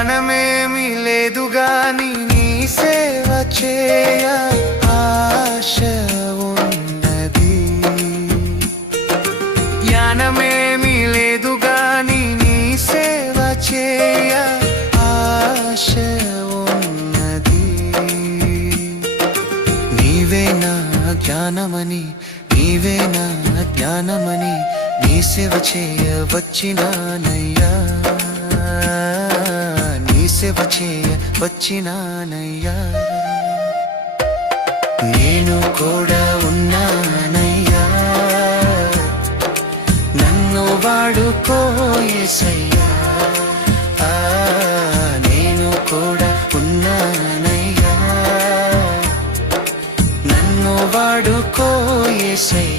జ్ఞానమేమి లేదు గాని నీ సేవ చేయ ఆశ ఉన్నది. జ్ఞానమేమి లేదు గాని నీ సేవ చేయ ఆశ ఉన్నది. నీవే నా జ్ఞానమని, నీవే నా జ్ఞానమని నీ సేవ చేయ వచ్చినానయ్యా, నీ సేవ చేయ వచ్చినానయ్యా. నేను కూడా ఉన్నానయ్యా, నన్ను వాడుకో యేసయ్యా. నేను కూడా ఉన్నానయ్యా, నన్ను వాడుకో యేసయ్యా.